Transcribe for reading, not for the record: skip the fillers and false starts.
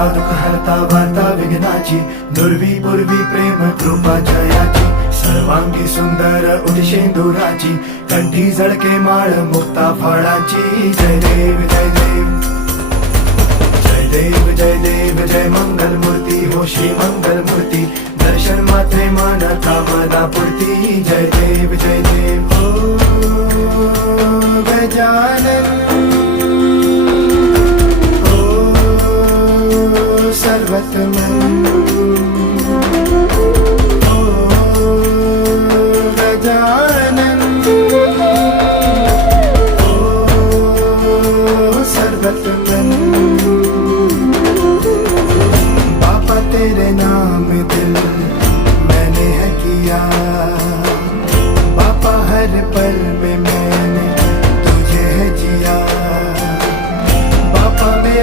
हरता दुःख हरता वार्ता विघ्नाची, दुर्वी पूर्वी प्रेम कृपा जयाची, सर्वांगी सुंदर उदिशेंदुराची, कंठी झळके माळ मुक्ता फळाची. जय देव जय देव जय देव जय देव जय मंगल मूर्ती हो श्री मंगल मूर्ती, दर्शन मात्रे मन कामना पूर्ती. जय देव जय देव हो गजानन हो सर्वतमन